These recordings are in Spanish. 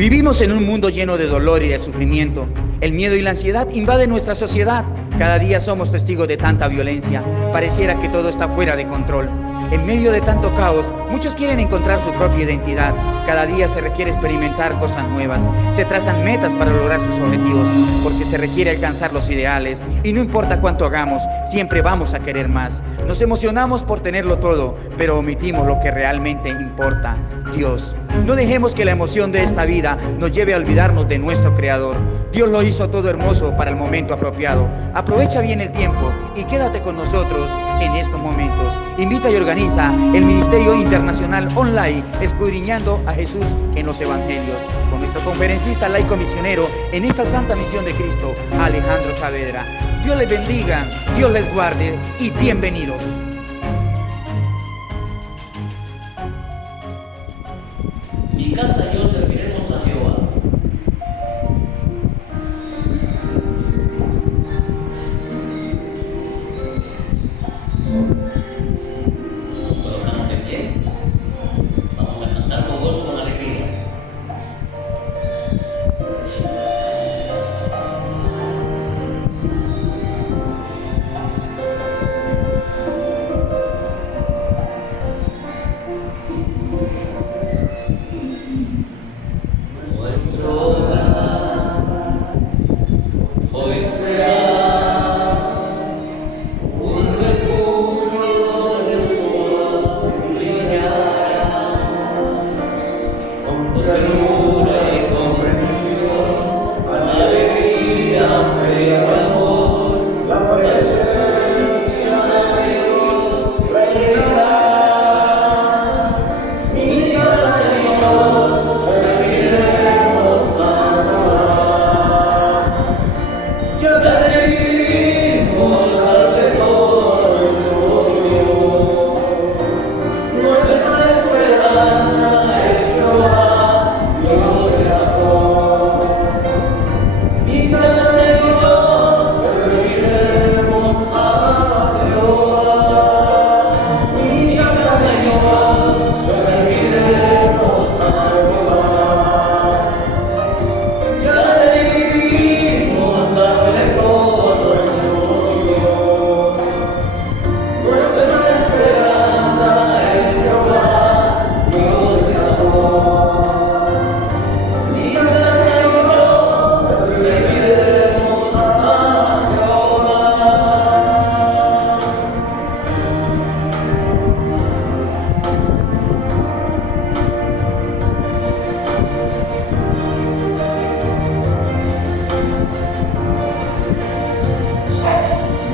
Vivimos en un mundo lleno de dolor y de sufrimiento. El miedo y la ansiedad invaden nuestra sociedad. Cada día somos testigos de tanta violencia. Pareciera que todo está fuera de control. En medio de tanto caos, muchos quieren encontrar su propia identidad. Cada día se requiere experimentar cosas nuevas. Se trazan metas para lograr sus objetivos, porque se requiere alcanzar los ideales. Y no importa cuánto hagamos, siempre vamos a querer más. Nos emocionamos por tenerlo todo, pero omitimos lo que realmente importa: Dios. No dejemos que la emoción de esta vida nos lleve a olvidarnos de nuestro Creador. Dios lo hizo todo hermoso para el momento apropiado. Aprovecha bien el tiempo y quédate con nosotros en estos momentos. Invita y organiza el Ministerio Internacional Online, escudriñando a Jesús en los Evangelios, con nuestro conferencista laico misionero en esta Santa Misión de Cristo, Alejandro Saavedra. Dios les bendiga, Dios les guarde y bienvenidos. Mi casa y yo serviremos a Jehová. Nos colocamos de pie. Vamos a cantar con gozo, con alegría. Nuestro hogar hoy será un refugio del sol, brillará con ternura y comprensión, alegría, fe y amor, la presencia de Dios reinará. Mi casa, Señor, serviremos a Jehová. Ya decidimos darle todo a nuestro Dios. Nuestra esperanza es Jehová, Dios de Jacob. Mi casa, Señor, serviremos a Jehová. Mi casa, Señor, serviremos a Jehová. Ya decidimos darle todo a nuestro Dios. Nuestra esperanza es Jehová, Dios de Jacob. Mi casa, Señor, serviremos a Jehová.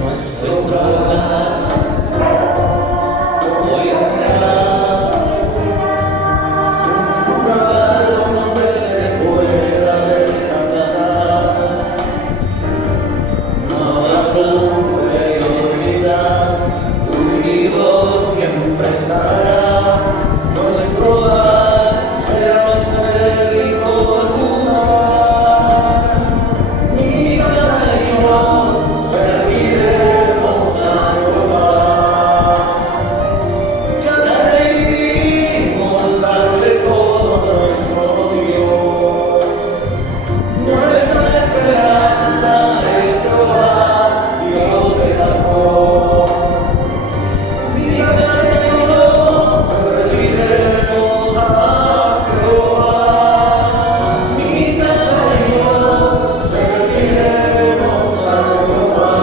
Nuestro hogar hoy será un lugar donde se pueda descansar. No habrá superioridad, unidos siempre estará. Nuestro hogar será un rico lugar. Mi casa, Señor, serviremos a Jehová. Ya decidimos darle todo a nuestro Dios. Nuestra esperanza es Jehová, Dios de Jacob. Mi casa, Señor, serviremos a Jehová. Mi casa, Señor, serviremos a Jehová.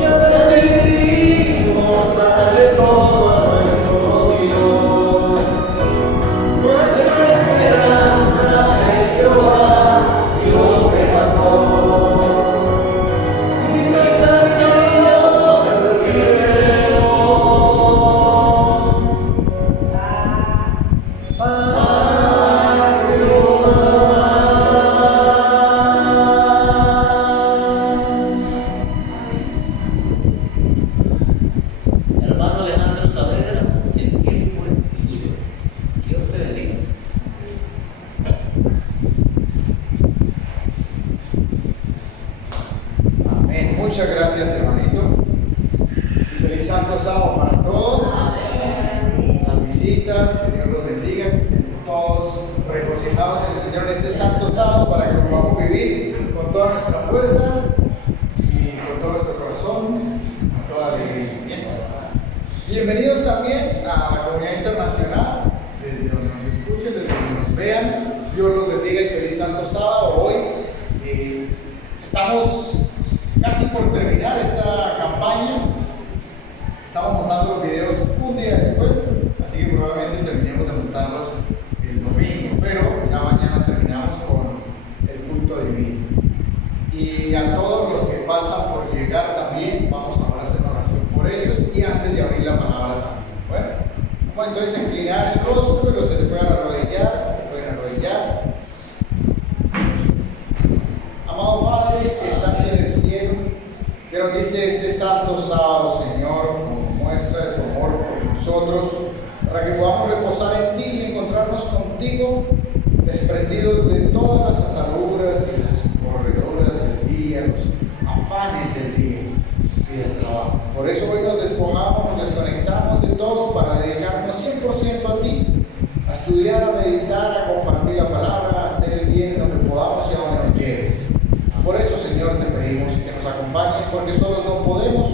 Ya decidimos darle todo a nuestro Dios. Nuestra esperanza es Jehová, Dios de Jacob. Mi casa, Señor, serviremos a Jehová. Hermano Alejandro Saavedra, el tiempo es tuyo. Dios te bendiga. Amén. Muchas gracias, hermanito. Y feliz Santo Sábado para todos. Las visitas, que Dios los bendiga, que estén todos emocionados en el Señor en este santo sábado para que lo podamos vivir con toda nuestra fuerza y con todo nuestro corazón, con toda alegría. Bienvenidos también a la comunidad internacional, desde donde nos escuchen, desde donde nos vean. Dios los bendiga y feliz santo sábado. Hoy estamos casi por terminar esta campaña. Estamos montando los videos un día después, así que probablemente terminemos de montarlos el domingo, pero ya mañana terminamos con el culto divino. Y a todos los que faltan por llegar también, vamos a hacer una oración por ellos y antes de abrir la palabra también. Bueno, vamos entonces a inclinar el rostro y los que se puedan arrodillar, se pueden arrodillar. Amado Padre, que estás en el cielo, que nos diste este santo sábado, Señor, como muestra de tu amor por nosotros, para que podamos reposar en ti y encontrarnos contigo, desprendidos de todas las ataduras y las corredoras del día, los afanes del día y del trabajo. Por eso hoy nos despojamos, nos desconectamos de todo para dedicarnos 100% a ti, a estudiar, a meditar, a compartir la palabra, a hacer el bien en donde podamos y a donde nos lleves. Por eso, Señor, te pedimos que nos acompañes, porque solos no podemos.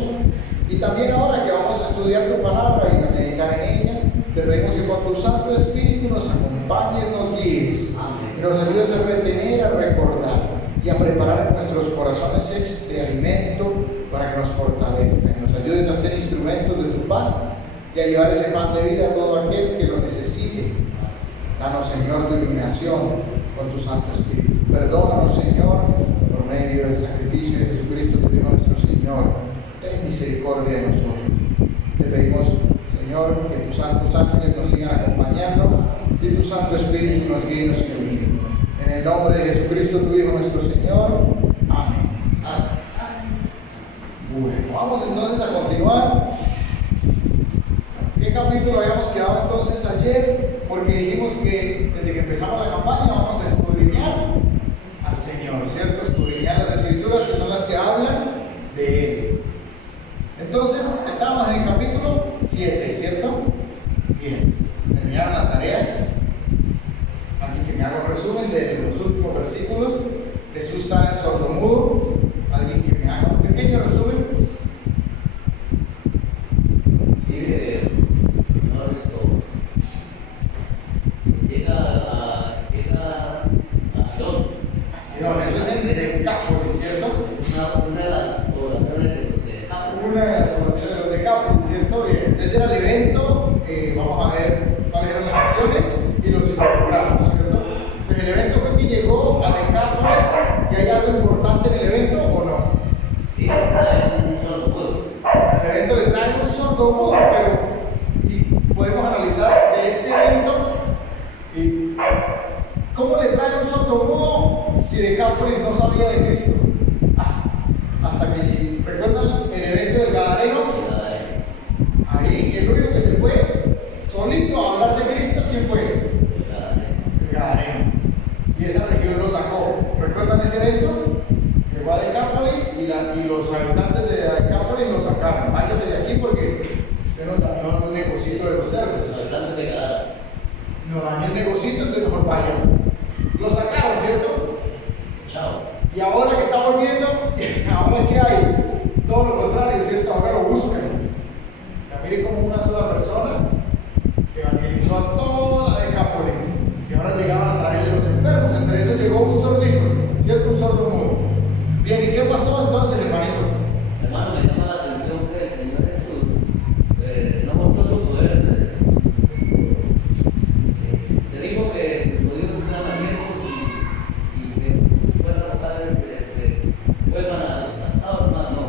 Y también ahora que vamos a estudiar tu palabra y a meditar en ella, te pedimos que con tu Santo Espíritu nos acompañes, nos guíes. Y nos ayudes a retener, a recordar y a preparar en nuestros corazones este alimento para que nos fortalezca. Y nos ayudes a ser instrumentos de tu paz y a llevar ese pan de vida a todo aquel que lo necesite. Danos, Señor, tu iluminación con tu Santo Espíritu. Perdónanos, Señor, por medio del sacrificio de Jesucristo, tu Hijo nuestro Señor. Ten misericordia de nosotros. Te pedimos, Señor, que tus santos ángeles nos sigan acompañando y tu Santo Espíritu nos guíe y nos ilumine. En el nombre de Jesucristo, tu Hijo nuestro Señor. Amén. Bueno, vamos entonces a continuar. ¿Qué capítulo habíamos quedado entonces ayer? Porque dijimos que desde que empezamos la campaña vamos a escudriñar al Señor, ¿cierto? Escudriñar las Escrituras, que son las que hablan de Él. Entonces, estamos en el capítulo 7, ¿cierto? Bien, terminaron la tarea. Alguien que me haga un resumen de los últimos versículos. Jesús sana el sordomudo. Alguien que me haga un pequeño resumen. Sí, no lo he visto. Llega a Sidón. A Sidón, eso es en Decápolis, ¿cierto? Una de las poblaciones de Decápolis. Una de las poblaciones de los Decápolis, ¿cierto? Bien, entonces era el evento, vamos a ver cuáles eran las acciones y los involucramos, ¿cierto? Entonces el evento fue que llegó a Decápolis y hay algo importante en el evento o no. Sí, trae un solo pueblo. El evento le trae un sordomudo, pero y podemos analizar de este evento y cómo le trae un sordomudo si Decápolis no sabía de Cristo. Hasta que recuerdan el evento del Gadareno. Ahí el único que se fue solito a hablar de Cristo, ¿quién fue? El Gadareno. Y esa región lo sacó. ¿Recuerdan ese evento? Llegó a Decápolis y los habitantes de Decápolis lo sacaron. Váyase de aquí porque usted nos dañó el negocito de los cerdos. Los habitantes de Gadara. Nos dañó el negocito, entonces mejor váyanse. Lo sacaron, ¿cierto? Chao. Y ahora que está volviendo, ¿ahora qué hay? Todo lo contrario, ¿cierto? Ahora lo buscan. O sea, mire como una sola persona evangelizó a toda la Decápolis. Y ahora llegaban a traerle los enfermos. Entre esos llegó un sordito, ¿cierto? Un sordo mudo. Bien, ¿y qué pasó entonces, hermanito? Hermano, me llama la atención que el Señor Jesús no mostró su poder. Te digo que los judíos estaban abiertos y que fueron los padres se vuelvan a Estado, hermano.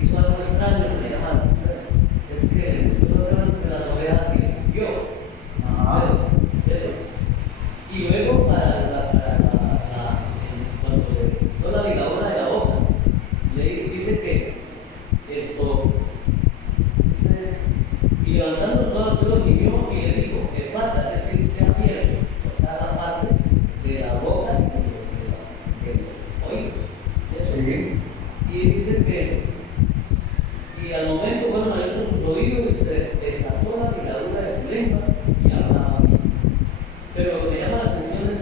Hizo algo extraño que me llama la atención. Es que yo lo veo entre las ovejas y subió. Y luego cuando le dio la ligadura de la boca, le dice que esto, dice, y levantando los ojos se lo gimió y le dijo que falta que se abierto, o sea, la parte de la boca y de los oídos. ¿Cierto? Sí. Y dice que, y al momento fueron abiertos sus oídos y se desató la ligadura de su lengua y hablaba bien. Pero lo que me llama la atención es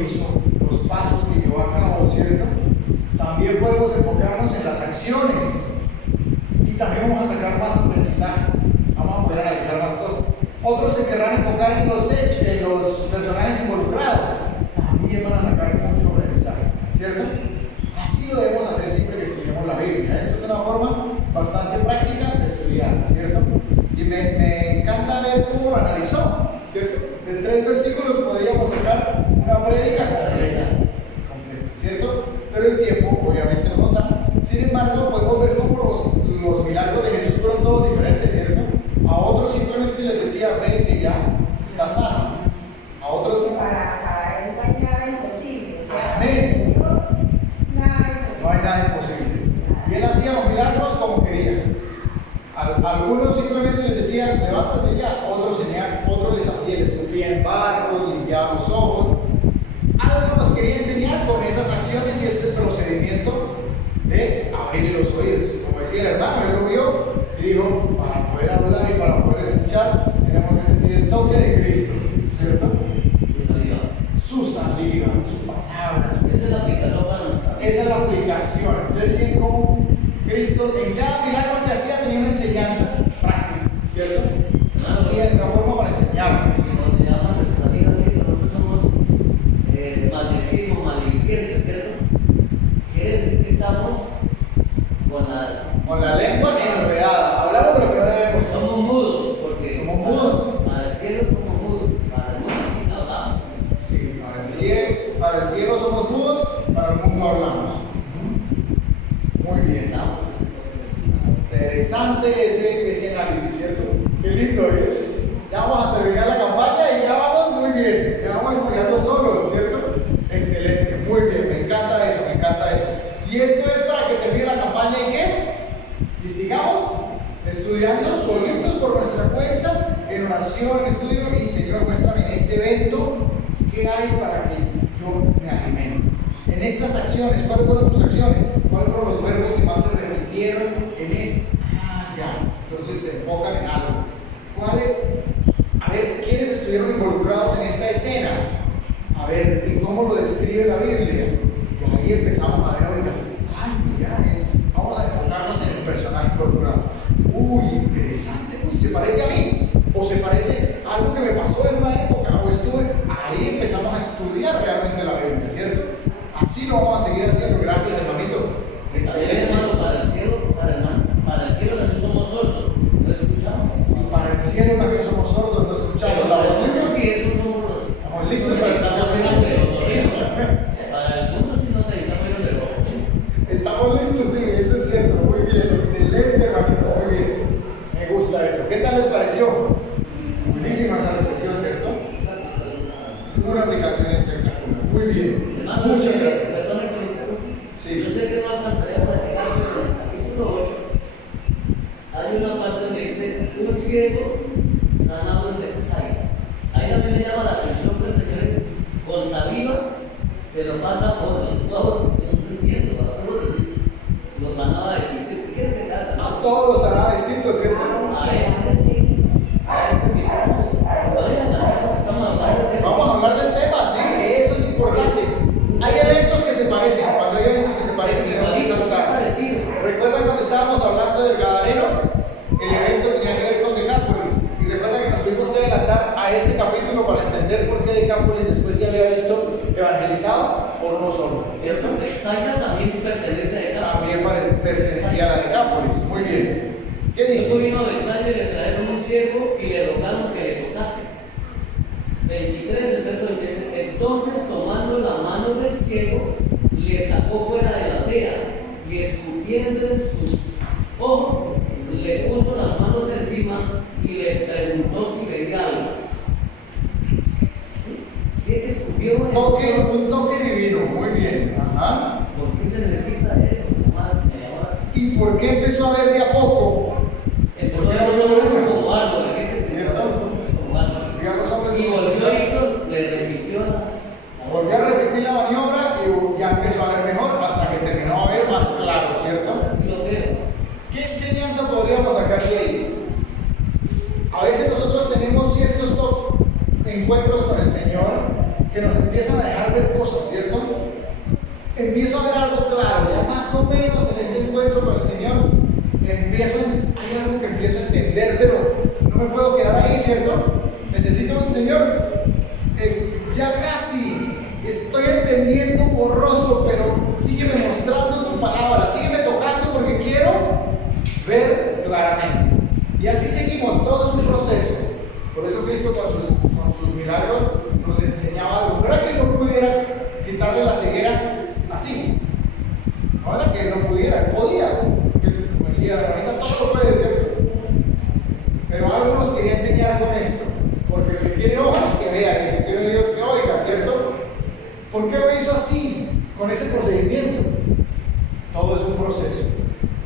hizo, los pasos que llevó a cabo, ¿cierto? También podemos enfocarnos en las acciones y también vamos a sacar más aprendizaje, vamos a poder analizar más cosas. Otros se querrán enfocar en los hechos, en los personajes involucrados, también van a sacar mucho aprendizaje, ¿cierto? Así lo debemos hacer siempre que estudiemos la Biblia. Esto es una forma bastante práctica de estudiarla, ¿cierto? Y me encanta ver cómo lo analizó, ¿cierto? De 3 versículos podríamos sacar una prédica completa, ¿cierto? Pero el tiempo obviamente no nos da. Sin embargo, podemos ver cómo los milagros de Jesús fueron todos diferentes, ¿cierto? A otros simplemente les decía, ve que ya está sano. A otros... Para él no hay nada imposible. O sea, amén. Nada No hay nada imposible. Y él hacía los milagros como quería. Algunos simplemente les decían, levántate ya. Otros les hacía, les escupía en barro, limpiaba los ojos. Algo nos quería enseñar con esas acciones y ese procedimiento de abrirle los oídos. Como decía el hermano, él lo vio y dijo, para poder hablar y para poder escuchar, tenemos que sentir el toque de Cristo, ¿cierto? Su saliva, su palabra. Esa es la aplicación para nuestra vida. Esa es la aplicación. Entonces, sí, como Cristo en cada milagro que hacía tenía una enseñanza práctica, ¿cierto? Hacía una forma para enseñarnos. Si nos le llaman nuestra vida, nosotros somos maldecidos, maldicientes, ¿cierto? Quiere decir que estamos Con la lengua enredada. Hablamos de lo que no debemos. somos mudos, porque Somos mudos. Para el cielo somos mudos, para el mundo sí hablamos. Sí, para el cielo somos mudos, para el mundo hablamos. Muy bien. Hablamos. Interesante ese análisis, ¿cierto? Qué lindo, ¿eh? Ya vamos a terminar la campaña y ya vamos muy bien. Ya vamos estudiando solos, ¿cierto? Excelente, muy bien, me encanta eso, me encanta eso. Y esto es para que termine la campaña y ¿qué? Y sigamos estudiando solitos por nuestra cuenta, en oración, en estudio, y Señor, muéstrame en este evento qué hay para que yo me alimente. En estas acciones, ¿cuáles fueron tus acciones? ¿Cuáles fueron los verbos que más se repitieron en esto? Ah, ya, entonces se enfocan en algo. A ver, ¿quiénes estuvieron involucrados en esta escena? A ver, ¿y cómo lo describe la Biblia? Y ahí empezamos a ver, oiga, ay, mira, vamos a enfocarnos en el personaje involucrado. Uy, interesante, uy, se parece a mí, o se parece a algo que me pasó en una época, o estuve, ahí empezamos a estudiar realmente la Biblia, ¿cierto? Así lo vamos a seguir haciendo, gracias hermanito. También, hermano, para el cielo también somos sordos, no escuchamos. Y para el cielo también somos sordos, no escuchamos Pero la para voz el de mundo Dios. sí, eso somos los. Estamos listos para escuchar Estamos muchas. Para el mundo sí no necesitamos ir de rojo. Estamos listos, sí, eso es cierto, muy bien, excelente hermanito, muy bien. Me gusta eso. ¿Qué tal les pareció? Buenísima esa reflexión, ¿cierto? Una aplicación espectacular. Muy bien. Hermano, Muchas yo sé que- gracias. perdone que lo interrumpa. Sí. Yo sé que no alcanzaremos a llegar, pero en el capítulo 8 hay una parte donde dice: un ciego sanado en Bethsaida. Ahí también me llama la atención que el Señor con saliva se lo pasa por los ojos. Yo no entiendo, lo sanaba de Cristo. ¿Qué quiere que haga? A todos los hará distintos, ¿cierto? A este mismo. Todavía estamos hablando de. Vamos a hablar del tema, sí, eso es importante. Hay eventos que se parecen, cuando hay eventos que se parecen tenemos que saltar. Parecido. ¿Recuerdan cuando estábamos hablando del Gadareno? El evento tenía que ver con Decápolis. Y recuerda que nos tuvimos que adelantar a este capítulo para entender por qué Decápolis después se había visto evangelizado por uno solo. ¿Cierto? Bethsaida también pertenece a esta. También pertenecía a la Decápolis. Muy bien. ¿Qué Jesús dice? vino a Bethsaida y le trajeron un siervo y le rogaron que le tocase. 23, el verso 23. Entonces, tomando la mano del ciego, le sacó fuera de la aldea y escupiendo en sus ojos, le puso las manos encima y le preguntó si veía algo. ¿Sí que escupió en los ojos? Un toque divino. Muy bien. Ajá. ¿Por qué se necesita eso? ¿Y por qué empezó a ver de a poco? Porque no somos como árboles, ¿qué se ¿Cierto? somos como árboles. Ya los hombres Y como volvió personas. hizo, le repitió la Volvió a repetir la maniobra y ya empezó a ver mejor hasta que terminó a ver más claro, ¿cierto? Así lo veo. ¿Qué enseñanza podríamos sacar de ahí? A veces nosotros tenemos ciertos encuentros con el Señor que nos empiezan empiezan a dejar ver cosas, ¿cierto? Empiezo a ver algo claro, ya más o menos en este encuentro con el Señor, hay algo que empiezo a entender, pero no me puedo quedar ahí, ¿cierto? Necesito un Señor, ya casi estoy entendiendo borroso, pero sígueme mostrando tu palabra, sígueme tocando porque quiero ver claramente. Y así seguimos, todo es un proceso. Por eso Cristo con sus milagros nos enseñaba algo. No era que Él no pudiera quitarle la ceguera así. No era que Él no pudiera, Él podía. Como decía la hermanita, todo lo puede, ¿cierto? Pero algo nos quería enseñar con esto. Porque el que tiene ojos que vea, y el que tiene oídos que oiga, ¿cierto? ¿Por qué lo hizo así? Con ese procedimiento. Todo es un proceso.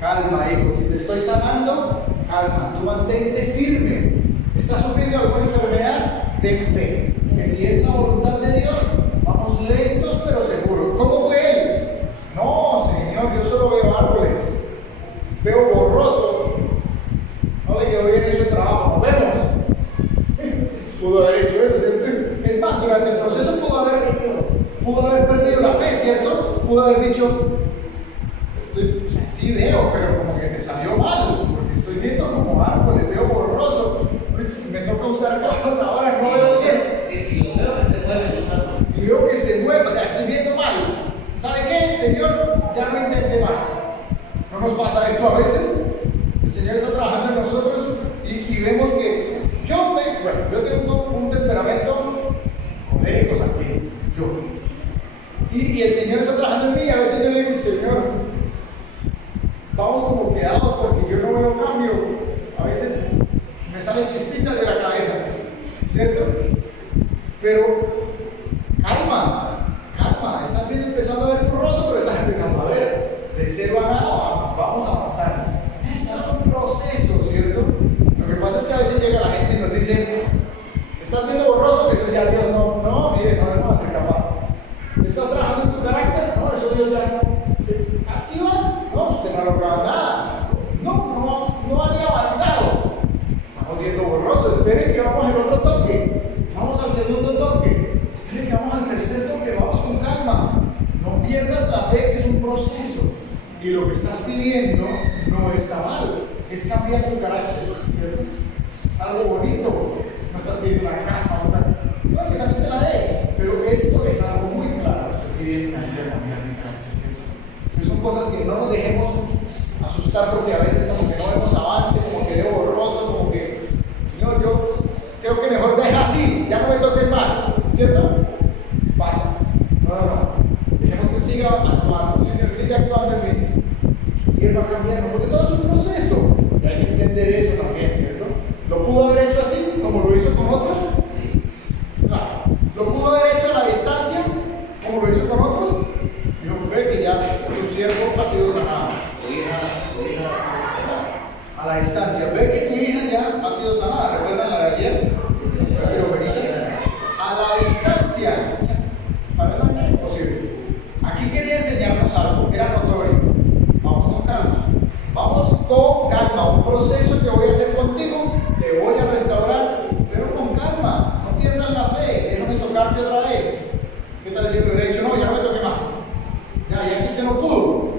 Calma, hijo. Si te estoy sanando, calma. Tú mantente firme. ¿Estás sufriendo alguna enfermedad? Ten fe. Que si es la voluntad de Dios, vamos lentos pero seguros. ¿Cómo fue él? No, Señor, yo solo veo árboles. Veo borroso. No le quedó bien hecho el trabajo. Nos vemos. Pudo haber hecho eso, ¿cierto? Es más, durante el proceso pudo haber perdido la fe, ¿cierto? Pudo haber dicho, sí veo, pero como que te salió mal, porque estoy viendo como árboles, veo borroso, me toca usar gafas ahora, no veo bien. Y lo veo que se mueven los árboles. Y veo que se mueve, o sea, estoy viendo mal. ¿Sabe qué, Señor? Ya no intente más. ¿No nos pasa eso a veces? El Señor está trabajando en nosotros y vemos que yo tengo un temperamento colérico, sanguíneo, y el Señor está trabajando en mí, y a veces yo le digo, Señor, vamos como quedados porque yo no veo cambio. A veces me salen chispitas de la cabeza, ¿cierto? Pero calma, estás bien empezando a ver borroso, pero estás empezando a ver de cero a nada, vamos avanzando. Esto es un proceso, ¿cierto? Lo que pasa es que a veces llega la gente y nos dice, ¿estás viendo borroso? Eso ya Dios no, mire, no va a ser capaz. ¿Estás trabajando en tu carácter? No, eso Dios ya no. ¿Así va? No, usted no ha logrado nada. No ha ni avanzado. Estamos viendo borroso. Esperen que vamos al otro toque. Vamos al segundo toque. Esperen que vamos al tercer toque. Vamos con calma. No pierdas la fe, que es un proceso. Y lo que estás pidiendo no está mal. Es cambiar tu carácter, ¿cierto? Es algo bonito. No estás pidiendo una casa, no, que también te la dé. Pero esto es algo muy claro. Estoy pidiendo una ayuda a cambiar mi carácter, ¿cierto? Son cosas que no nos dejemos asustar porque a veces como que no vemos avance, como que veo borroso, como que, Señor, yo creo que mejor deja así, ya no me toques más, ¿cierto? Pasa. No. Dejemos que siga actuando, el Señor sigue actuando en mí. Y Él va cambiando, porque todo es un proceso. Y hay que entender eso también, ¿cierto? ¿Lo pudo haber hecho así, como lo hizo con otros? Claro. ¿Lo pudo haber hecho a la distancia, como lo hizo con otros? Dijo, ve que ya tu siervo ha sido sanado. A la distancia, ver que tu hija ya ha sido sanada. ¿Recuerdan la de ayer? A la distancia. Para el año imposible. Aquí quería enseñarnos algo, era notorio. Vamos con calma. Un proceso que voy a hacer contigo, te voy a restaurar, pero con calma. No pierdas la fe, déjame tocarte otra vez. ¿Qué tal si lo hubiera dicho? No, ya no me toque más. Ya que usted no pudo.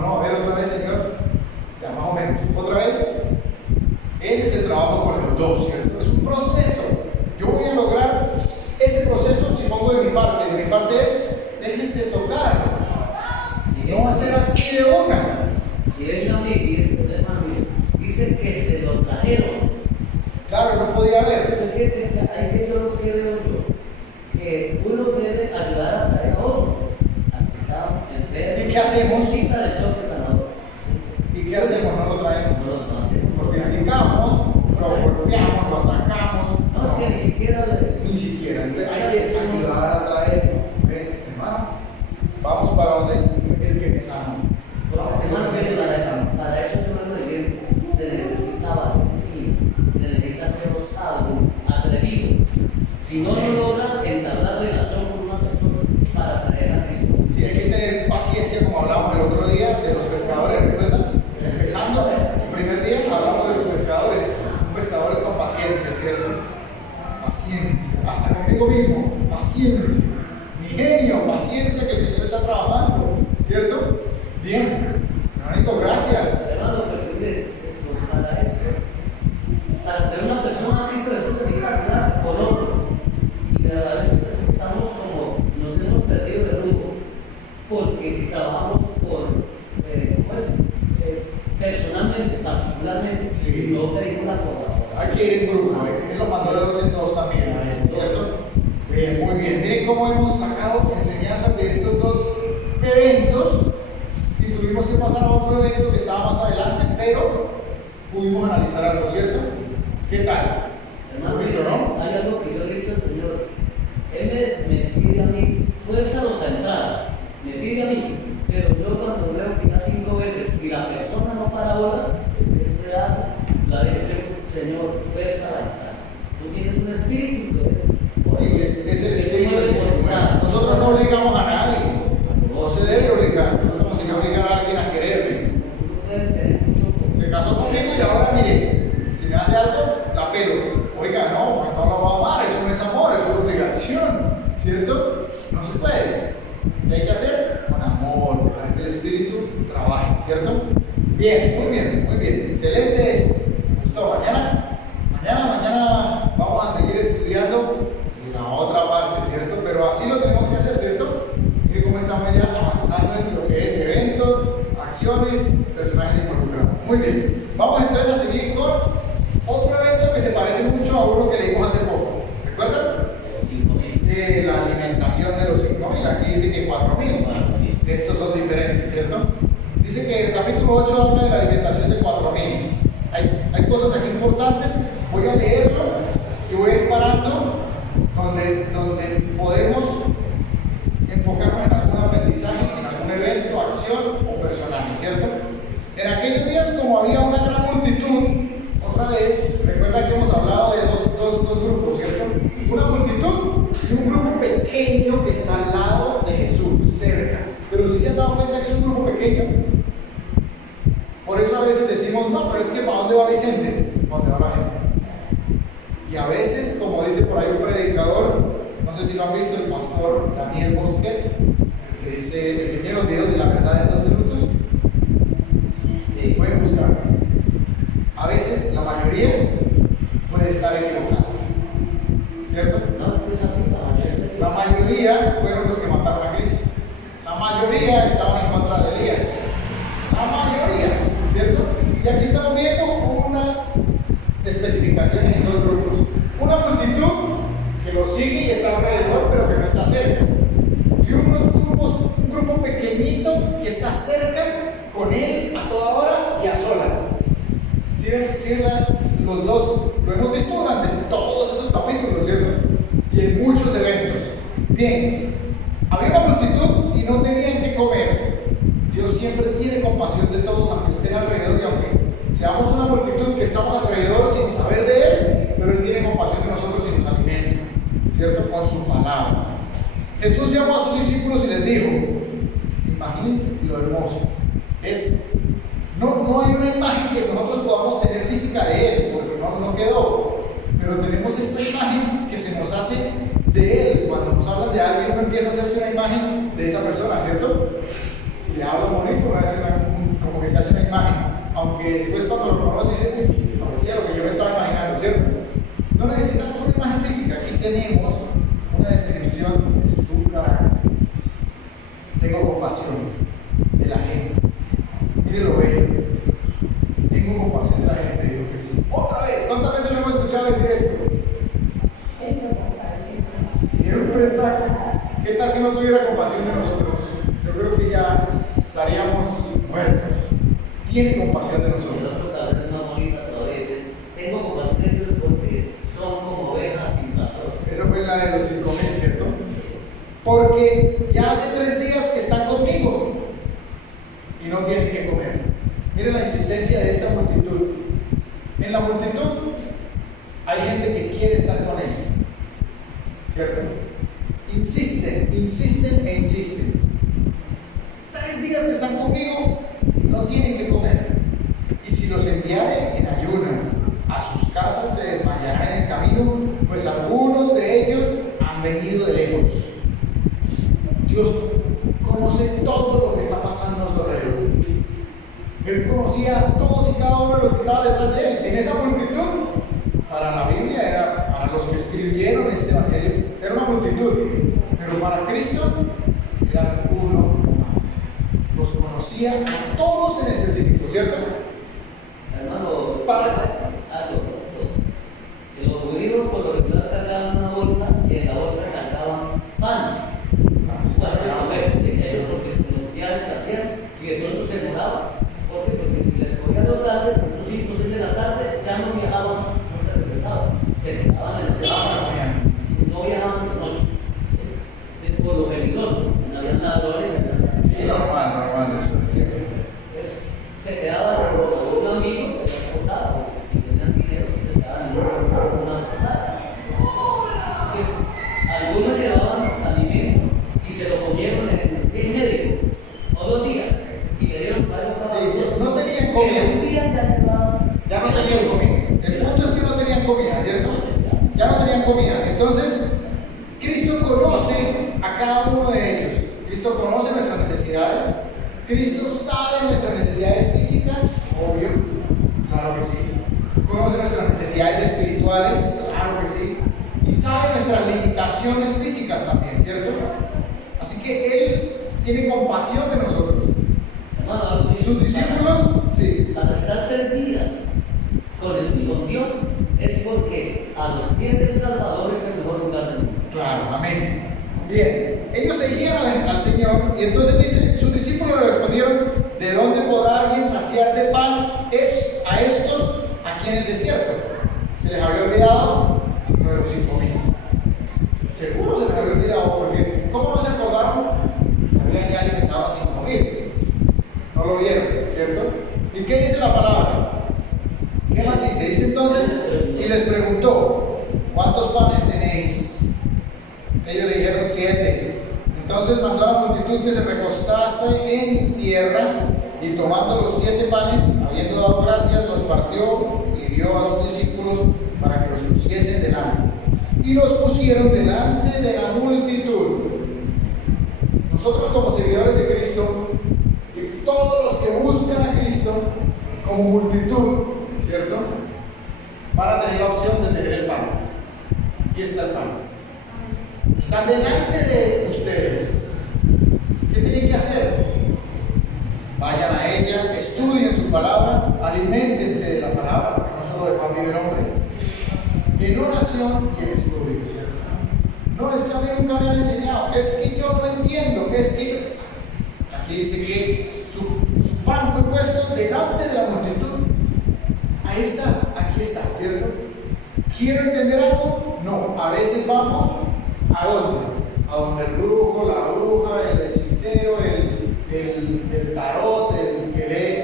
No, a ver otra vez, Señor. Ya más o menos. Otra vez. Ese es el trabajo con los dos, ¿cierto? Es un proceso. Yo voy a lograr ese proceso si pongo de mi parte. De mi parte es, déjese tocar. No va a ser así de una. Y es una hermano, dice que se lo trajeron. Claro, no podía ver. Entonces, hay que yo lo que veo yo, que uno debe ayudar a traer a otro, a que está enfermo. ¿Y qué hacemos? Cita del toque sanador. ¿Y qué hacemos? No lo traemos. No lo hacemos. Lo criticamos, lo golpeamos, lo atacamos. No, es que ni siquiera. Ni siquiera. Entonces hay que ayudar a traer. Ven, hermano, vamos para donde el que me sana. Hermano, para eso yo me lo dije, se necesita valentía, se necesita ser osado, atrevido. Si no logra entablar relación con una persona, Bien, hermanito, gracias. Hermano, pero mire, para tener una persona a Cristo Jesús se necesita hablar con otros. Y a veces estamos como, nos hemos perdido de rumbo porque trabajamos personalmente, particularmente, Sí. y no pedimos la colaboración. Hay que ir en grupo, él lo mandó de 2 en 2 también a veces, ¿cierto? Bien, muy bien. Miren cómo hemos sacado enseñanzas de estos dos eventos y tuvimos que pasar a otro evento que estaba más adelante, pero pudimos analizar algo, ¿cierto? ¿Qué tal? Hermano, Bonito, ¿no? hay algo que yo le he dicho al Señor. Él me pide a mí, fuérzalos a entrar, me pide a mí, pero yo cuando veo que ya 5 veces y la persona no para bola, ¿qué se hace? La dejo, Señor, fuerza a entrar. Tú tienes un espíritu de Sí, es el espíritu que se mueve. Nosotros no obligamos a nadie, no se debe obligar. Nosotros no se debe obligar a alguien a quererme. Se casó conmigo y ahora mire, si me hace algo, la pelo. Oiga, no, pues no lo va a amar, eso no es amor, eso es obligación, ¿cierto? No se puede. ¿Qué hay que hacer? Con amor, dejar que el espíritu trabaje, ¿cierto? Bien, muy bien, muy bien. Excelente eso. Me gustó. Mañana vamos a seguir estudiando la otra parte, ¿cierto? Pero así lo tenemos que hacer, ¿cierto? Mire cómo estamos ya avanzando en lo que es eventos, acciones, personajes involucrados. Muy bien. Vamos entonces a seguir con otro evento que se parece mucho a uno que leímos hace poco. ¿Recuerdan? La alimentación de los 5.000. Aquí dice que 4.000. Estos son diferentes, ¿cierto? Dice que el capítulo 8 habla de la alimentación de 4.000. Hay cosas aquí importantes. Voy a leerlo y voy a ir parando donde podemos enfocarnos en algún aprendizaje, en algún evento, acción o personaje, ¿cierto? En aquellos días, como había una gran multitud, otra vez, recuerda que hemos hablado de dos grupos, ¿cierto? Una multitud y un grupo pequeño que está al lado de Jesús, cerca. Pero si se han dado cuenta que es un grupo pequeño. Por eso a veces decimos, no, pero es que ¿para dónde va Vicente? ¿Para dónde va la gente? Y a veces, como dice por ahí un predicador, no sé si lo han visto, el pastor Daniel Bosque, que dice, el que tiene los videos de la verdad en 2 minutos, pueden buscarlo. A veces la mayoría puede estar equivocada, ¿cierto? No, es así, La mayoría fueron los que mataron a Cristo. La mayoría estaban en contra de Elías. La mayoría, ¿cierto? Y aquí estamos viendo unas especificaciones en 2 grupos. Una multitud que lo sigue y está alrededor, pero que no está cerca. Y un grupo pequeñito que está cerca con él a toda hora y a solas. ¿Sí los dos? Lo hemos visto durante todos esos capítulos, ¿cierto? Y en muchos eventos. Bien, había una multitud y no tenían que comer. Dios siempre tiene compasión de todos, aunque estén alrededor y aunque seamos una multitud que estamos alrededor sin saber de Él, pero Él tiene compasión de nosotros y nos alimenta, ¿cierto? Con su palabra. Jesús llamó a sus discípulos y les dijo, imagínense lo hermoso, no hay una imagen que nosotros podamos tener física de Él, porque no quedó, pero tenemos esta imagen que se nos hace de Él. Cuando nos hablan de alguien, uno empieza a hacerse una imagen de esa persona, ¿cierto? Si le hablo bonito, uno hace como que se hace una imagen, aunque después cuando lo conoce dice, uy, sí, parecía lo que yo me estaba imaginando, ¿cierto? No necesitamos una imagen física, aquí tenemos una descripción de su carácter. Tengo compasión de la gente. Mire lo bello. Tengo compasión de la gente, dijo Cristo. Otra vez, ¿cuántas veces lo hemos escuchado decir esto? Siempre está. ¿Qué tal que no tuviera compasión de nosotros? Yo creo que ya estaríamos muertos. Tiene compasión de nosotros. Tengo compasión de ellos porque son como ovejas sin pastor. Esa fue la de los 5.000, ¿cierto? Porque ya hace 3 días que están conmigo y no tienen que comer. Miren la insistencia de esta multitud. En la multitud hay gente que quiere estar con Él, ¿cierto? Insisten e insisten. 3 días que están conmigo y no tienen que comer. Y si los enviare en ayunas a sus casas, se desmayarán en el camino, pues algunos de ellos han venido de lejos. Dios conoce todo lo que está pasando a su alrededor. Él conocía a todos y cada uno de los que estaban detrás de él. En esa multitud, para la Biblia, era para los que escribieron este evangelio, era una multitud. Pero para Cristo, era uno más. Los conocía a todos en específico, ¿cierto? Hermano, Para los judíos por lo regular cargaban una bolsa y en la bolsa cargaban pan. Porque los días que hacían, si de pronto se demoraba, porque si les cogía de tarde, los 5 o 6 de la tarde, ya no viajaban, no se regresaban, se quedaban en el trabajo, no viajaban de noche. Por lo peligroso, no había ladrones en la ciudad. Sí, normal, eso es cierto. Se quedaban con un amigo de la posada, si tenían dinero, se quedaban en una posada. Algunos llevaban alimento y se lo comieron en el medio o 2 días y le dieron algo cada uno. No tenían comida. Un día ya quedaban. Ya no tenían comida. El punto es que no tenían comida, ¿cierto? Ya no tenían comida. Entonces, Cristo conoce a cada uno de ellos. Cristo conoce nuestras necesidades. Cristo sabe nuestras necesidades físicas, obvio, claro que sí. Conoce nuestras necesidades espirituales, claro que sí. Y sabe nuestras limitaciones físicas también, ¿cierto? Así que Él tiene compasión de nosotros. Hermano, Sus discípulos, sí. Para estar 3 días con Dios es porque a los pies del Salvador es el mejor lugar del mundo. Claro, amén. Bien, ellos seguían al Señor y entonces dice, sus discípulos le respondieron, ¿de dónde podrá alguien saciar de pan a estos aquí en el desierto? ¿Se les había olvidado? No de los 5.000. Seguro se les había olvidado porque ¿cómo no se acordaron? Habían ya alimentado a 5.000. No lo vieron, ¿cierto? ¿Y qué dice la palabra? ¿Qué más dice? Dice entonces, y les preguntó, ¿cuántos panes tenéis? Ellos le dijeron 7. Entonces mandó a la multitud que se recostase en tierra y tomando los 7 panes, habiendo dado gracias, los partió y dio a sus discípulos para que los pusiesen delante. Y los pusieron delante de la multitud. Nosotros como seguidores de Cristo y todos los que buscan a Cristo como multitud, ¿cierto? Van a tener la opción de tener el pan. Aquí está el pan. Están delante de ustedes. ¿Qué tienen que hacer? Vayan a ella, estudien su palabra, aliméntense de la palabra, porque no solo de pan vive el hombre. En oración y en estudio, ¿cierto? No es que a mí nunca me han enseñado, es que yo no entiendo, es que aquí dice que su pan fue puesto delante de la multitud. Ahí está, aquí está, ¿cierto? ¿Quiero entender algo? No, a veces vamos. ¿A dónde? A donde el brujo, la bruja, el hechicero, el tarot, el que lee.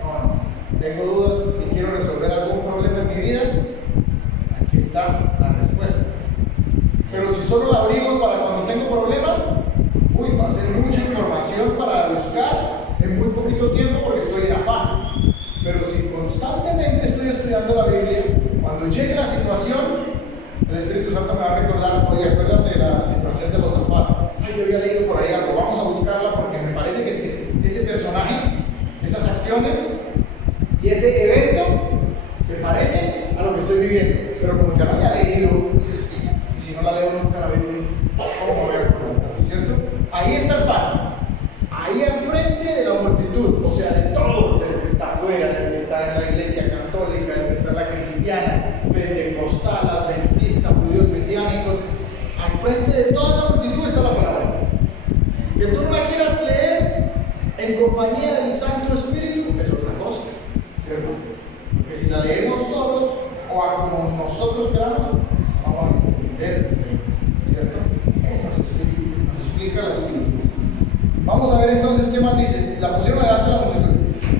No, tengo dudas y quiero resolver algún problema en mi vida. Aquí está la respuesta. Pero si solo la abrimos para cuando tengo problemas, va a ser mucha información para buscar en muy poquito tiempo porque estoy en afán. Pero si constantemente estoy estudiando la Biblia, cuando llegue la situación, el Espíritu Santo me va a recordar, oye, acuérdate de la situación de Josafat. Ay, yo había leído por ahí algo, vamos a buscarla porque me parece que ese personaje, esas acciones y ese evento se parece a lo que estoy viviendo. Pero como ya lo había leído, y si no la leo nunca la Biblia, ¿cómo me voy a acordar? ¿Cierto? Ahí está el pan. Ahí enfrente de la multitud, o sea, de todos, del que está afuera, del que está en la iglesia católica, del que está en la cristiana, pentecostal, adventista, judíos mesiánicos, al frente de toda esa multitud está la palabra. Que tú no la quieras leer en compañía del Santo Espíritu es otra cosa, ¿cierto? Porque si la leemos solos o como nosotros queramos, vamos a entender, ¿cierto? Nos explica la Escritura. Vamos a ver entonces qué más dice. La pusieron delante de la multitud.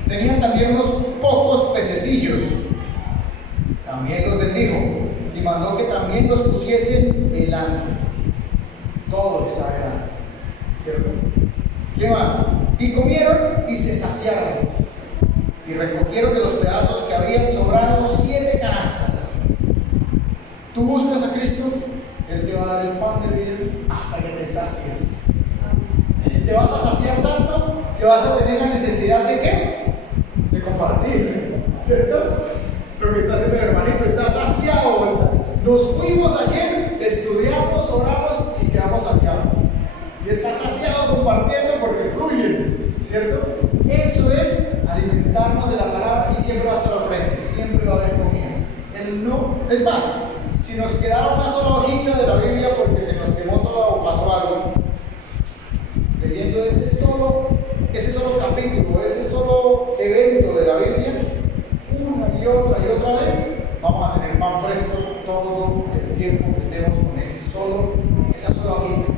Tenían también unos pocos pececillos. También los bendijo. Y mandó que también los pusiesen delante. Todo está delante. ¿Cierto? ¿Qué más? Y comieron y se saciaron. Y recogieron de los pedazos que habían sobrado 7 canastas. Tú buscas a Cristo, Él te va a dar el pan de vida hasta que te sacies. Te vas a saciar tanto que vas a tener la necesidad de ¿qué? compartir, ¿cierto? Lo que está haciendo el hermanito, está saciado. Nos fuimos ayer, estudiamos, oramos y quedamos saciados. Y está saciado compartiendo porque fluye, ¿cierto? Eso es alimentarnos de la palabra y siempre va a estar al frente, siempre va a haber comida. El no, es más, si nos quedaba una sola hojita de la Biblia porque se nos quemó toda o pasó algo, leyendo ese solo capítulo, ese solo evento de la Biblia, una y otra vez, vamos a tener pan fresco todo el tiempo que estemos con esa sola hojita.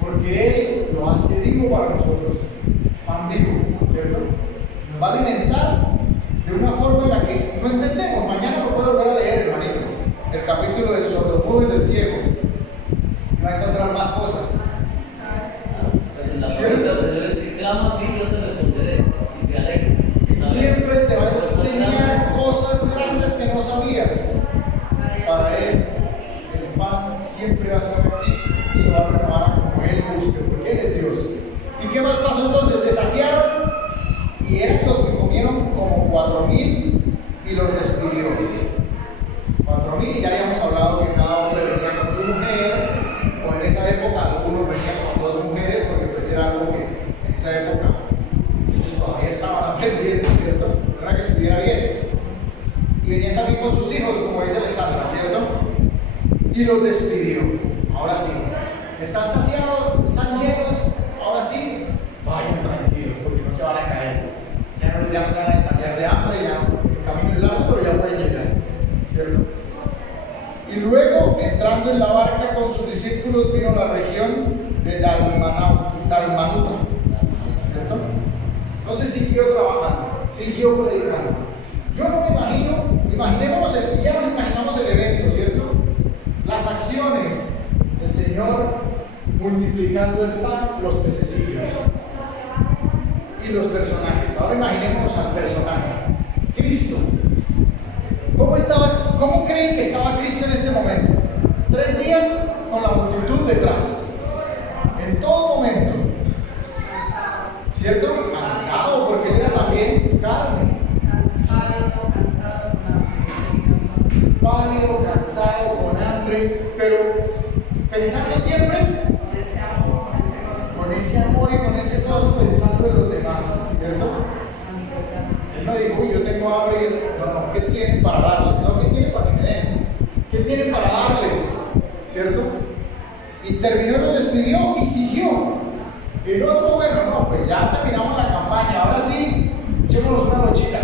Porque Él lo hace vivo para nosotros, pan vivo, ¿cierto? Nos va a alimentar de una forma en la que no entendemos. Mañana lo puedo volver a leer, hermanito, el capítulo del sordomudo y del ciego, y va a encontrar más cosas. La palabra del Señor es que clama a mí, yo te responderé y te alegro. Y siempre te va a enseñar cosas grandes que no sabías. Para Él, el pan siempre va a estar aquí y lo va a renovar como Él guste, porque Él es Dios. ¿Y qué más pasó entonces? Se saciaron y eran los que comieron como 4,000 y los despidió. 4,000, y ya habíamos hablado que cada hombre venía con su mujer, o en esa época algunos venían con 2 mujeres, porque pues era algo que en esa época ellos todavía estaban aprendiendo, ¿cierto? No era que estuviera bien. Y venían también con sus hijos, como dice Alexandra, ¿cierto? Y los despidió. Ahora sí, están saciados, están llenos, ahora sí, vayan tranquilos, porque no se van a caer. Ya no se van a estallar de hambre, ya el camino es largo, pero ya pueden llegar, ¿cierto? Y luego, entrando en la barca con sus discípulos, vino a la región de Dalmanuta, ¿cierto? Entonces siguió trabajando, siguió predicando. Yo no me imagino, ya nos imaginamos el evento, ¿cierto? Las acciones del Señor multiplicando el pan, los pececillos y los personajes. Ahora imaginémonos al personaje, Cristo. ¿Cómo creen que estaba Cristo en este momento? 3 días con la multitud detrás, en todo momento, ¿cierto? Cansado, porque él era también carne. Pálido, cansado, con hambre, pero pensando siempre con ese amor y con ese gozo, pensando en los demás, ¿cierto? Él no dijo, uy, yo tengo hambre, no, ¿qué tienen para darles? No, ¿qué tienen para que me den? ¿Qué tienen para darles? ¿Cierto? Y terminó, lo despidió y siguió. El otro, bueno, no, pues ya terminamos la campaña, ahora sí, echémonos una nochita.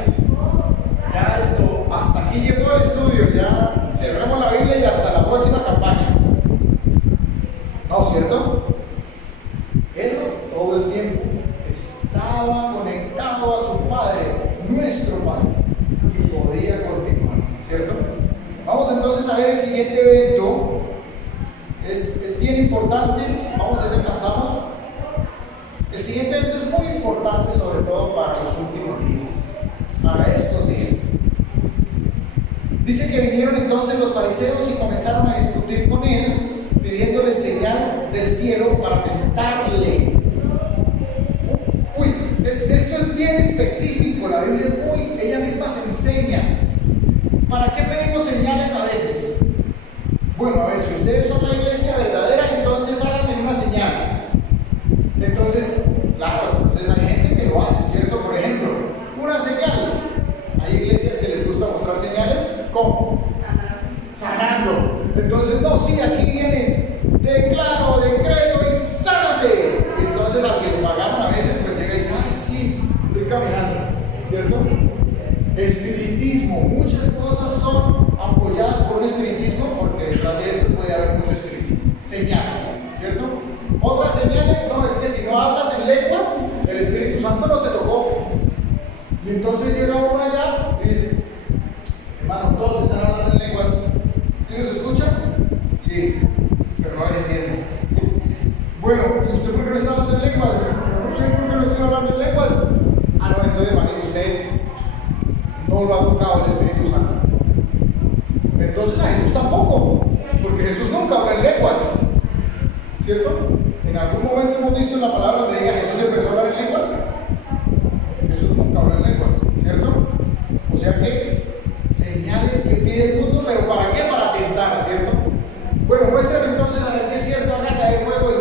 Ya esto, hasta aquí llegó el estudio, ya cerramos la Biblia y hasta la próxima campaña. ¿No, cierto? Él todo el tiempo estaba conectado a su Padre, nuestro Padre, y podía continuar, ¿cierto? Vamos entonces a ver el siguiente evento. Es bien importante, vamos a ver si alcanzamos. El siguiente evento es muy importante, sobre todo para los últimos días, para estos días. Dice que vinieron entonces los fariseos y comenzaron a discutir con él, pidiéndole señal del cielo para tentarle. Uy, esto es bien específico, la Biblia es ella misma se enseña. ¿Para qué pedimos señales a veces? Bueno, a ver, si ustedes son la iglesia verdadera, entonces háganme una señal. Entonces, claro, entonces hay gente que lo hace, ¿cierto? Por ejemplo, una señal. Hay iglesias que les gusta mostrar señales. ¿Cómo? Sanando. Entonces, no, sí, aquí viene, declaro, decreto y sánate. Y entonces al que le pagaron a veces, pues llega y dice, ay, sí, estoy caminando, ¿cierto? Espiritismo, muchas cosas son apoyadas por un espiritismo, porque detrás de esto puede haber mucho espiritismo. Señales, ¿cierto? Otras señales, no, es que si no hablas en lenguas, el Espíritu Santo no te tocó. Y entonces llega uno allá y, hermano, todos están hablando en lenguas. ¿Sí nos escuchan? Sí, pero no les entienden. Bueno, ¿y usted por qué no está hablando en lenguas? No sé por qué no estoy hablando en lenguas. Ah, no, entonces, hermanito, usted no lo ha tocado el Espíritu Santo. Entonces a Jesús tampoco, porque Jesús nunca habla en lenguas, ¿cierto? En algún momento hemos visto en la palabra donde diga Jesús empezó a hablar en lenguas. Jesús nunca habló en lenguas.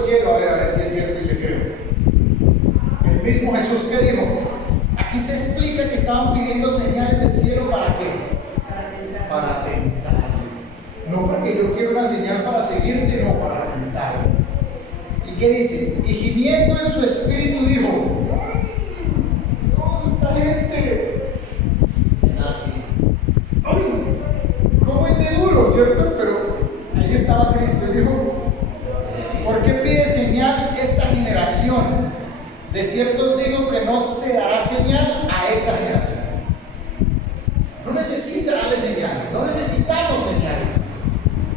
cielo, a ver si es cierto y le creo. El mismo Jesús que dijo, aquí se explica que estaban pidiendo señales del cielo para qué, para tentarle. No porque yo quiero una señal para seguirte, no, para tentarle. ¿Y qué dice? Y gimiendo en su espíritu dijo, ¡ay, esta gente! ¡Ay! ¿Cómo es de duro, cierto? Pero ahí estaba Cristo y dijo, ¿por qué pide señal esta generación? De cierto os digo que no se dará señal a esta generación. No necesita darle señales, no necesitamos señales.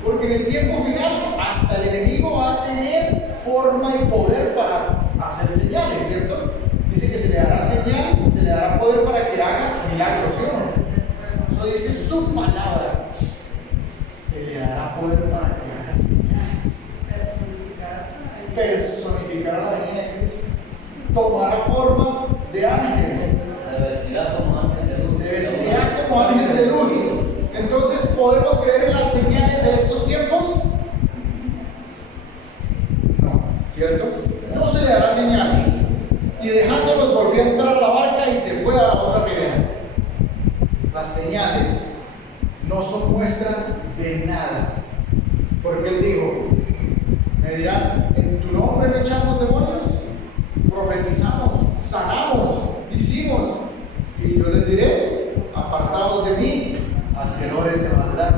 Porque en el tiempo final hasta el enemigo va a tener forma y poder para hacer señales, ¿cierto? Dice que se le dará señal, se le dará poder para que haga milagros, ¿sí o no? Eso dice su palabra. Se le dará poder para que haga señales. Personificará la venida de Cristo. Tomará forma de ángel. Se vestirá como ángel de luz. Se vestirá como ángel de luz. Entonces, ¿podemos creer en las señales de estos tiempos? No, ¿cierto? No se le dará señal. Y dejándolos volvió a entrar a la barca y se fue a la otra ribera. Las señales no son muestra de nada. Porque él dijo, me dirán, ¿en tu nombre no echamos demonios? Profetizamos, sanamos, hicimos. Y yo les diré, apartados de mí, hacedores de maldad.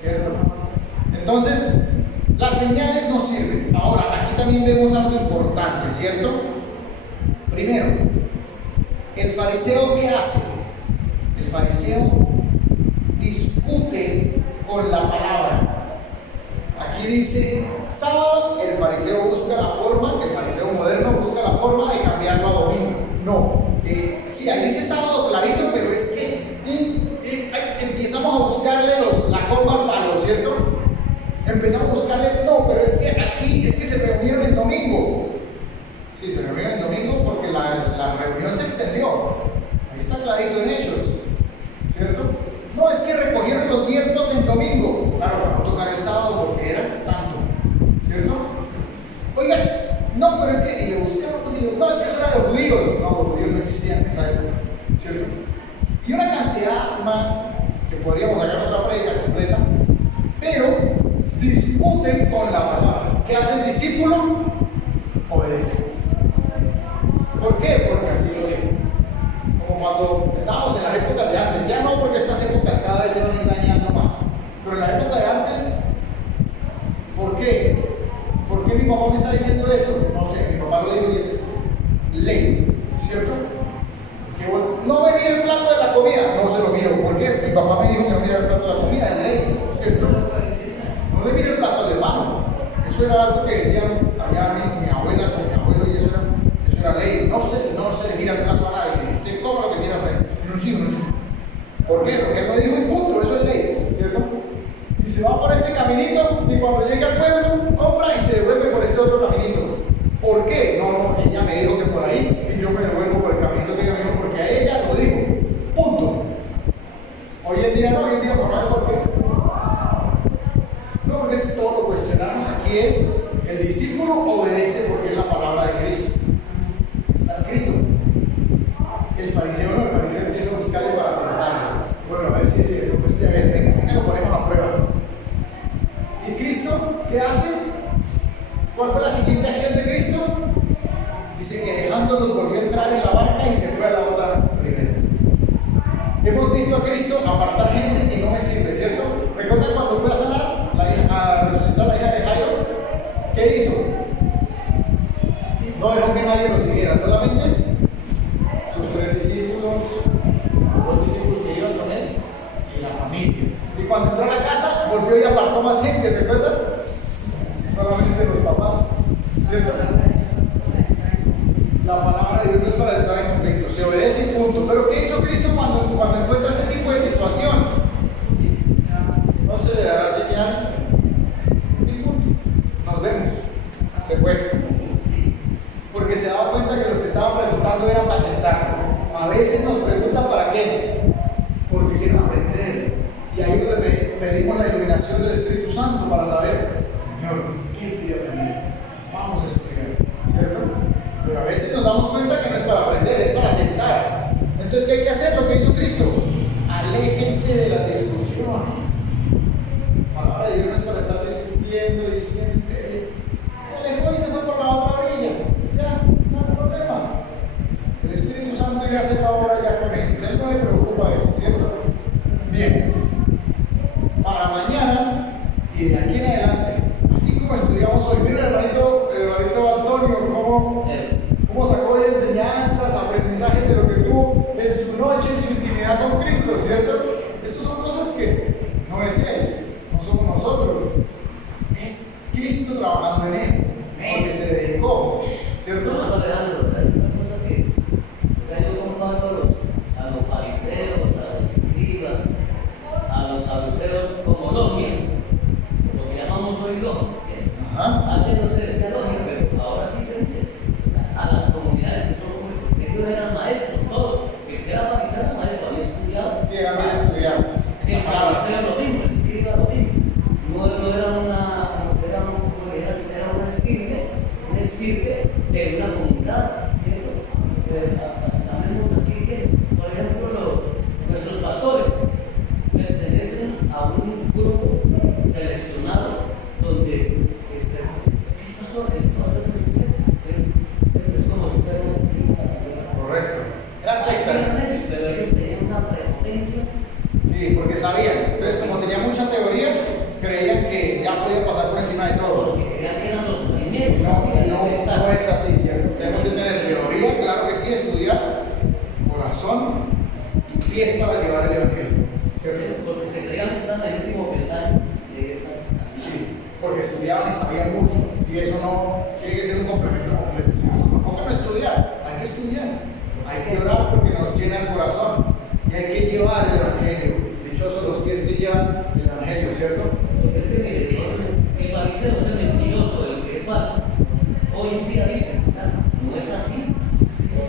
¿Cierto? Entonces, las señales no sirven. Ahora, aquí también vemos algo importante, ¿cierto? Primero, el fariseo, ¿qué hace? El fariseo discute con la palabra. Aquí dice sábado, el fariseo busca la forma, el fariseo moderno busca la forma de cambiarlo a domingo. No, sí, ahí dice sábado clarito, pero es que empezamos a buscarle la comba al palo, ¿cierto? Empezamos a buscarle, no, pero es que aquí es que se reunieron el domingo. Sí, se reunieron el domingo porque la reunión se extendió. Ahí está clarito en Hechos, ¿cierto? No, es que recogieron los diezmos en domingo. Claro, para no tocar el sábado porque era santo, ¿cierto? Oiga, no, pero es que, y le buscamos, no, es que eso era de judíos. No, los judíos no existían en esa época, ¿cierto? Y una cantidad más que podríamos sacar otra prédica completa, pero discuten con la palabra. ¿Qué hace el discípulo? Obedece. ¿Por qué? Porque así lo dijo. Como cuando estábamos en las épocas de antes, ya no, porque estas épocas cada vez se van a ir dañando más, pero en la época de antes, ¿por qué? ¿Por qué mi papá me está diciendo esto? No sé, mi papá lo dijo y esto. Ley, ¿cierto? Que bueno, no me mire el plato de la comida, no se lo miro. ¿Por qué? Mi papá me dijo que no mire el plato de la comida, es ley, ¿cierto? No le mire el plato al hermano. Eso era algo que decían allá mi abuela con mi abuelo y eso era ley. No se le mira el plato a nadie. Usted come lo que quiera hacer. No sí. ¿Por qué? Porque él me dijo un punto, eso es ley, ¿cierto? Y se va por este caminito y cuando llega al pueblo, compra y se devuelve por este otro caminito. ¿Por qué? No, ella me dijo que por ahí y yo me devuelvo por el caminito que ella me dijo porque a ella lo dijo. Punto. Hoy en día no, papá, ¿por qué? No, porque todo lo cuestionamos aquí es el discípulo obedece porque es la palabra de Cristo. Está escrito. El fariseo no, el fariseo empieza a buscarle para tentarlo. Bueno, a ver si es cierto, pues ya ven, venga, lo ponemos a prueba. ¿Y Cristo qué hace? ¿Cuál fue la siguiente acción de Cristo? Dice que dejándolos volvió a entrar en la barca y se fue a la otra ribera. Hemos visto a Cristo apartar gente que no me sirve, ¿cierto? ¿Recuerdan cuando fue a sanar, a resucitar a la hija de Jairo? ¿Qué hizo? No dejó que nadie lo siguiera, solamente sus 3 discípulos, los 2 discípulos que iban con él y la familia. Y cuando entró a la casa, volvió y apartó más gente, ¿recuerdan? Solamente los papás, ¿cierto? La palabra de Dios no es para entrar en conflicto, se obedece y punto. Pero ¿qué hizo Cristo cuando encuentra este tipo de situación? No se le dará señal y punto. Nos vemos. Se fue. Porque se daba cuenta que los que estaban preguntando eran para tentarlo. A veces nos preguntan para qué. Porque quieren aprender. Y ahí es donde pedimos la iluminación del Espíritu Santo para saber, Señor, ¿quién quiere aprender? dedicó, ¿cierto? Hermano Alejandro, o sea, hay una cosa que, o sea, yo comparo a los fariseos, a los escribas, a los saduceos como logias, lo que llamamos hoy logias. Ajá. Antes no se decía logia, pero ahora sí se dice. O sea, a las comunidades que son como ellos eran maestros, todo. El que era fariseo era maestro, había estudiado. Sí, había estudiado. El saduceo lo mismo, el escriba lo mismo. No era era una estirpe de una comunidad, ¿cierto? También vemos aquí que, por ejemplo, nuestros pastores pertenecen a un grupo seleccionado donde es pastor, el pastor de nuestra iglesia es como si fuera una estirpe. Correcto. Eran sectas. Pero ellos tenían una prepotencia. Sí, porque sabían. Entonces, como tenían mucha teoría, creían que ya podían pasar por encima de todos. Porque creían que eran los primeros. No es así, ¿cierto? Tenemos que tener teoría, claro que sí, estudiar, corazón y pies para llevar el evangelio, ¿cierto? Porque se creían que estaban en el último peldaño de esa. Sí, porque estudiaban y sabían mucho. Y eso no tiene que ser un complemento completo. ¿Por qué no estudiar? Hay que estudiar. Hay que orar porque nos llena el corazón. Y hay que llevar el evangelio. Dichosos los pies que llevan el evangelio, ¿cierto? Porque es que mire, el fariseo es el mentiroso, el que es falso. Hoy en día dicen, no es así.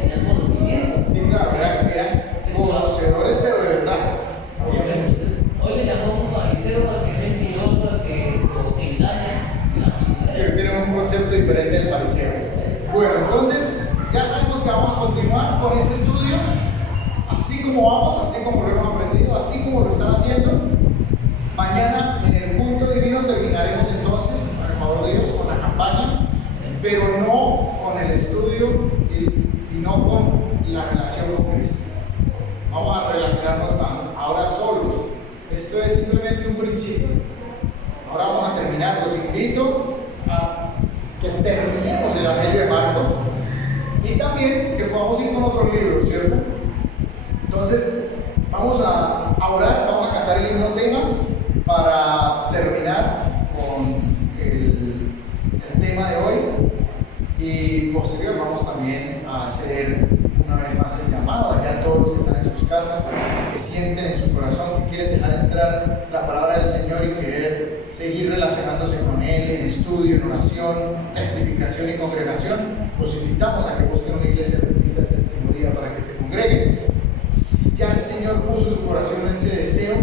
Tenían conocimiento. Sí, claro, eran conocedores, pero de verdad. Hoy le llamamos fariseo al que es mentiroso, al que lo engaña. Sí, tienen un concepto diferente del fariseo. Bueno, entonces ya sabemos que vamos a continuar con este estudio. Así como vamos, así como lo hemos aprendido, así como lo están haciendo. Mañana en el punto divino terminaremos entonces, por el favor de Dios, con la campaña, pero no con el estudio y no con la relación con Cristo. Vamos a relacionarnos más, ahora solos. Esto es simplemente un principio. Ahora vamos a terminar. Los invito a que terminemos el Evangelio de Marcos y también que podamos ir con otros libros, ¿cierto? Entonces, vamos a orar, vamos a cantar el himno tema para terminar con el tema de hoy y posterior vamos también a hacer una vez más el llamado allá a todos los que están en sus casas, que sienten en su corazón que quieren dejar entrar la palabra del Señor y querer seguir relacionándose con Él en estudio, en oración, testificación y congregación. Los invitamos a que busquen una iglesia adventista del séptimo día para que se congreguen. Si ya el Señor puso en su corazón ese deseo,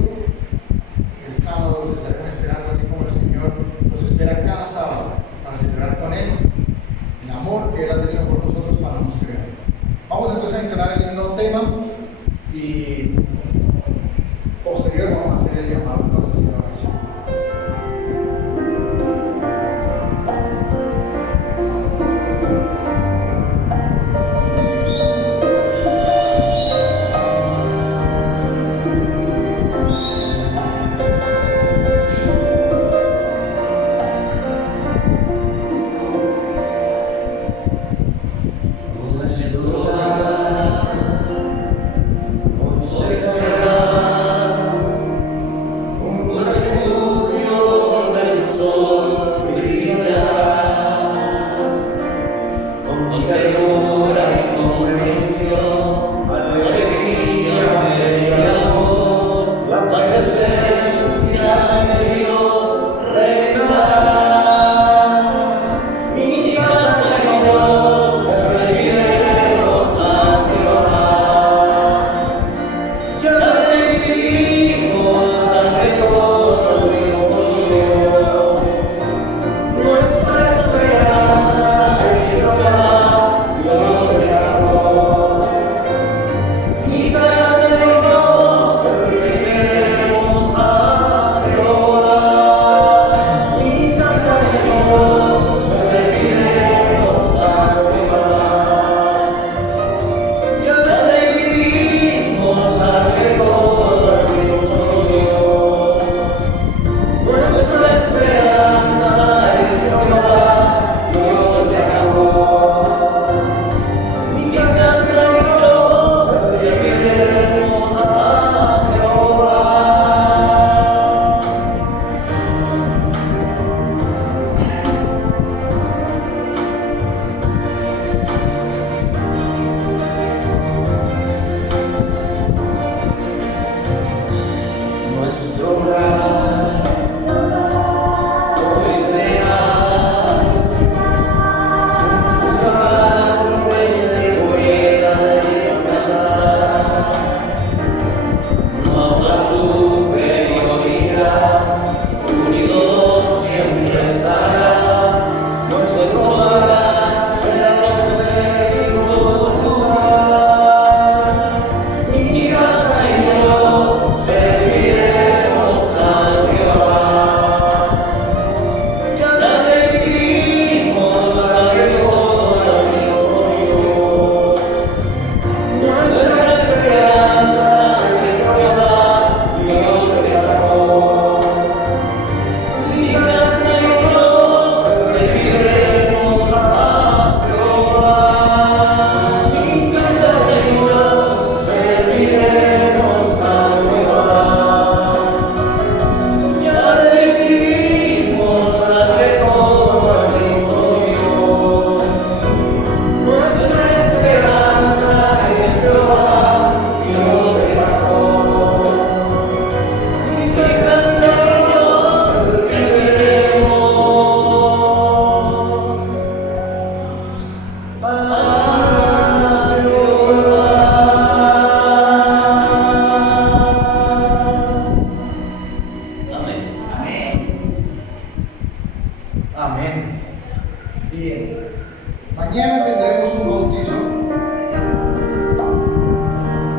el sábado los estaremos esperando, así como el Señor nos espera cada sábado para celebrar con Él el amor que Él ha tenido por nosotros para nos crear. Vamos entonces a entonar el nuevo tema y posterior vamos a hacer el llamado entonces en la oración. Nuestro hogar, hoy Mañana tendremos un bautizo.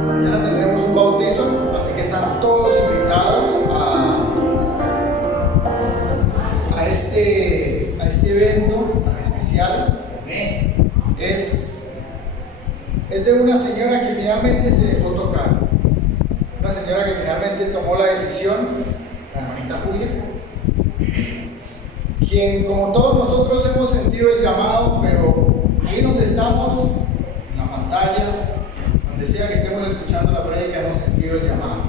Mañana tendremos un bautizo, así que están todos invitados a este evento tan especial. Es de una señora que finalmente se dejó tocar. Una señora que finalmente tomó la decisión, la hermanita Julia, quien como todos nosotros hemos sentido el llamado, pero ahí donde estamos, en la pantalla, donde sea que estemos escuchando la prédica, hemos sentido el llamado.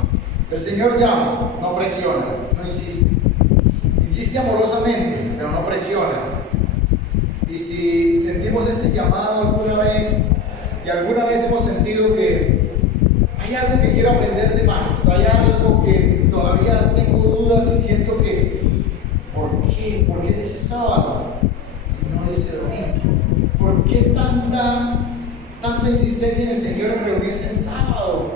El Señor llama, no presiona, no insiste. Insiste amorosamente, pero no presiona. Y si sentimos este llamado alguna vez, y alguna vez hemos sentido que hay algo que quiero aprender de más, hay algo que todavía tengo dudas y siento que ¿por qué dice sábado y no dice domingo? ¿Por qué tanta insistencia en el Señor en reunirse en sábado?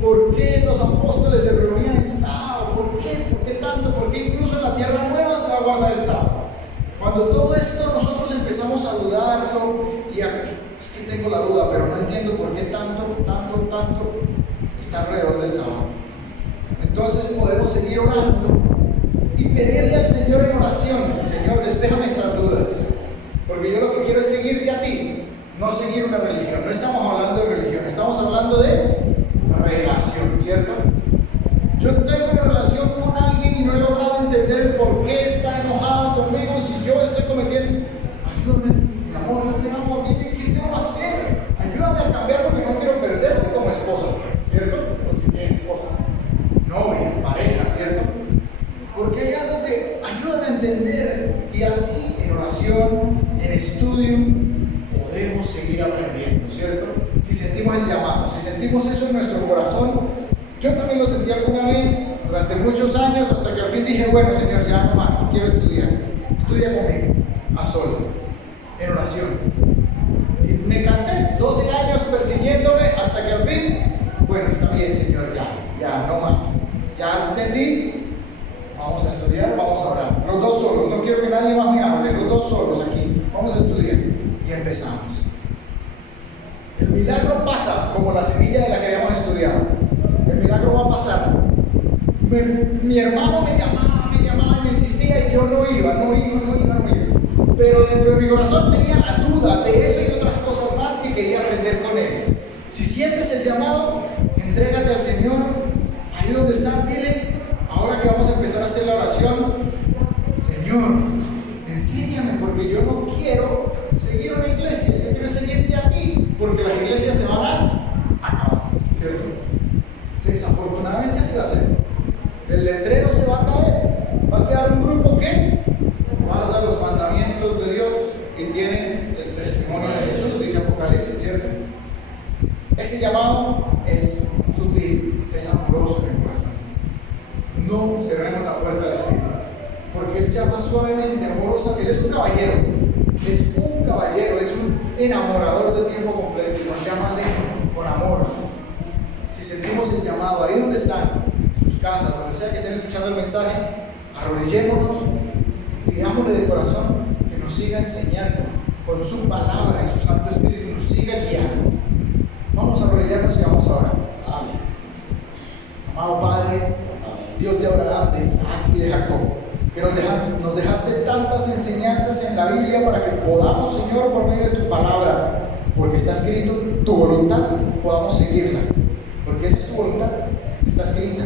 ¿Por qué los apóstoles se reunían en sábado? ¿Por qué? ¿Por qué tanto? ¿Por qué incluso en la tierra nueva se va a guardar el sábado? Cuando todo esto nosotros empezamos a dudarlo y es que tengo la duda, pero no entiendo por qué tanto está alrededor del sábado. Entonces podemos seguir orando y pedirle al Señor en oración: Señor, despéjame estas dudas, porque yo lo que quiero es seguirte a ti, no seguir una religión. No estamos hablando de religión, estamos hablando de relación, ¿cierto? Yo tengo una relación con alguien y no he logrado entender el por qué está enojado conmigo si yo estoy cometiendo. Ayúdame, mi amor, yo te amo, dime qué tengo que hacer. Ayúdame a cambiar porque no quiero perderte como esposa, ¿cierto? Los que tienen esposa, novia, pareja, ¿cierto? Porque hay algo que ayúdame a entender, y así en oración, en estudio, podemos seguir aprendiendo, ¿cierto? Si sentimos el llamado, si sentimos eso en nuestro corazón. Yo también lo sentí alguna vez durante muchos años, hasta que al fin dije: bueno, Señor, ya no más, quiero estudiar. Estudia conmigo, a solas, en oración. Y me cansé, 12 años persiguiéndome, hasta que al fin, bueno, está bien, Señor, ya no más. Ya entendí, vamos a estudiar, vamos a orar. Los dos solos, no quiero que nadie más me hable, los dos solos aquí. Vamos a estudiar. Y empezamos. El milagro pasa como la semilla de la que habíamos estudiado. El milagro va a pasar. Mi hermano me llamaba y me insistía y yo no iba. Pero dentro de mi corazón tenía la duda de eso y otras cosas más que quería aprender con él. Si sientes el llamado, entrégate al Señor. Ahí donde estás, dile, ahora que vamos a empezar a hacer la oración: Señor, enséñame, porque yo no quiero seguir una iglesia, yo quiero seguirte a ti, porque las iglesias se van a acabar, ¿cierto? Desafortunadamente así va a ser. El letrero se va a caer. Va a quedar un grupo que guarda los mandamientos de Dios y tienen el testimonio de Jesús, dice Apocalipsis, ¿cierto? Ese llamado es sutil, es amoroso en el corazón. No cerremos la puerta del Espíritu, porque Él llama suavemente, amorosa. Él es un caballero, es un enamorador de tiempo completo, y nos llama lejos, con amor. Si sentimos el llamado ahí donde están, en sus casas, donde sea que estén escuchando el mensaje, arrodillémonos y pidámosle de corazón que nos siga enseñando con su palabra y su Santo Espíritu, nos siga guiando. Vamos a arrodillarnos y vamos a orar. Amén. Amado Padre, Amén. Dios de Abraham, de Isaac y de Jacob, que nos dejaste tantas enseñanzas en la Biblia para que podamos, Señor, por medio de tu palabra, porque está escrito tu voluntad, podamos seguirla. Porque esa es tu voluntad, está escrita.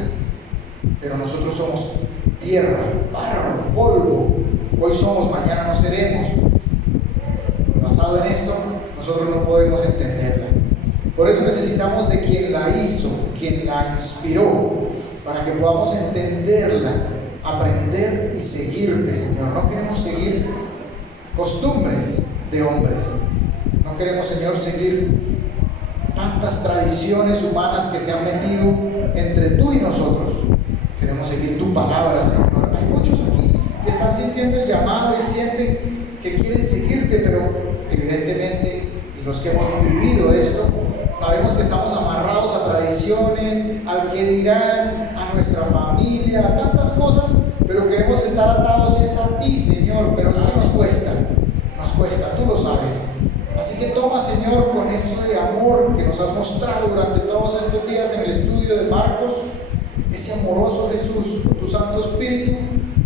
Pero nosotros somos tierra, barro, polvo. Hoy somos, mañana no seremos. Basado en esto, nosotros no podemos entenderla. Por eso necesitamos de quien la hizo, quien la inspiró, para que podamos entenderla, aprender y seguirte, Señor. No queremos seguir costumbres de hombres. No queremos, Señor, seguir tantas tradiciones humanas que se han metido entre tú y nosotros. Queremos seguir tu palabra, Señor. Hay muchos aquí que están sintiendo el llamado y sienten que quieren seguirte, pero evidentemente, y los que hemos vivido esto, sabemos que estamos amarrados a tradiciones, al que dirán, a nuestra familia, a tantas cosas, pero queremos estar atados es a ti, Señor. Pero es que nos cuesta, tú lo sabes. mostrado durante todos estos días en el estudio de Marcos, ese amoroso Jesús, con tu Santo Espíritu,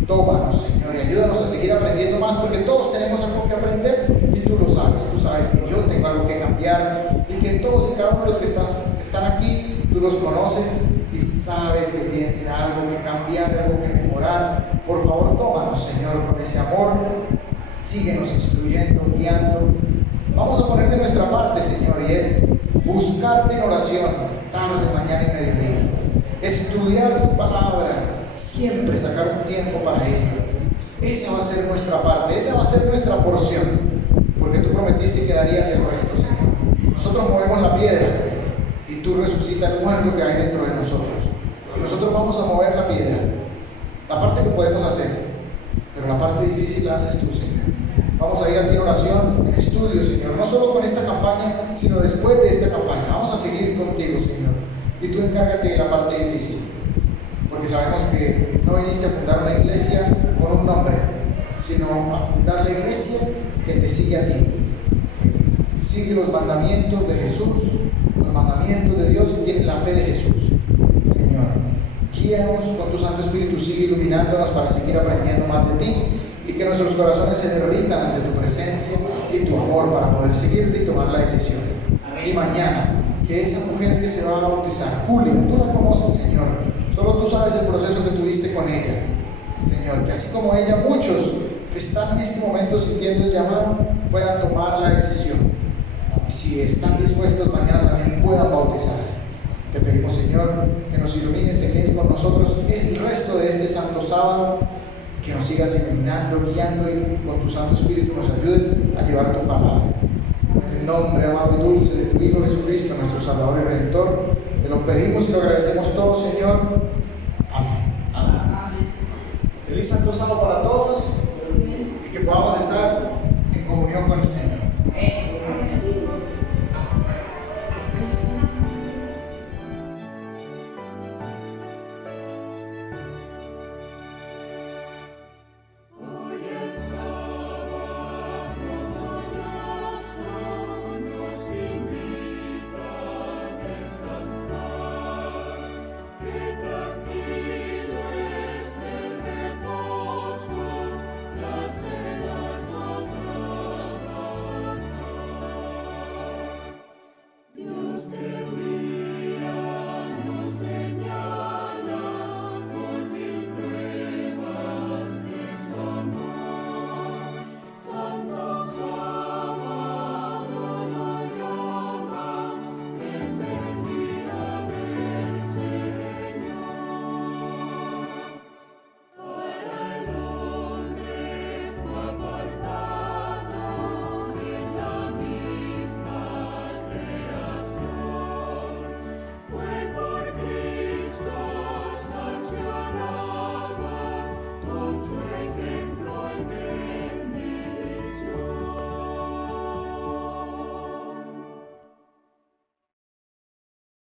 tómanos, Señor, y ayúdanos a seguir aprendiendo más, porque todos tenemos algo que aprender y tú lo sabes. Tú sabes que yo tengo algo que cambiar y que todos y cada uno de los que están aquí, tú los conoces y sabes que tienen algo que cambiar, algo que mejorar. Por favor, tómanos, Señor, con ese amor. Síguenos instruyendo, guiando. Vamos a poner de nuestra parte, Señor, y es buscarte en oración, tarde, mañana y mediodía. Estudiar tu palabra, siempre sacar un tiempo para ello. Esa va a ser nuestra parte, esa va a ser nuestra porción, porque tú prometiste que darías el resto, Señor. Nosotros movemos la piedra y tú resucitas el muerto que hay dentro de nosotros. Y nosotros vamos a mover la piedra, la parte que podemos hacer, pero la parte difícil la haces tú, Señor. Vamos a ir a ti en oración, en estudio, Señor, no solo con esta campaña, sino después de esta campaña. Vamos a seguir contigo, Señor, y tú encárgate de la parte difícil, porque sabemos que no viniste a fundar una iglesia con un nombre, sino a fundar la iglesia que te sigue a ti. Sigue los mandamientos de Jesús, los mandamientos de Dios y tiene la fe de Jesús. Señor, guíanos con tu Santo Espíritu, sigue iluminándonos para seguir aprendiendo más de ti y que nuestros corazones se derritan ante tu presencia y tu amor para poder seguirte y tomar la decisión. Y mañana, que esa mujer que se va a bautizar, Julia, tú la conoces, Señor, solo tú sabes el proceso que tuviste con ella, Señor, que así como ella, muchos que están en este momento sintiendo el llamado puedan tomar la decisión. Y si están dispuestos, mañana también puedan bautizarse. Te pedimos, Señor, que nos ilumines, te quedes con nosotros el resto de este santo sábado, que nos sigas iluminando, guiando y con tu Santo Espíritu nos ayudes a llevar tu palabra. En el nombre amado y dulce de tu Hijo Jesucristo, nuestro Salvador y Redentor, te lo pedimos y lo agradecemos todo, Señor. Amén. Amén. Feliz santo sábado para todos y que podamos estar en comunión con el Señor.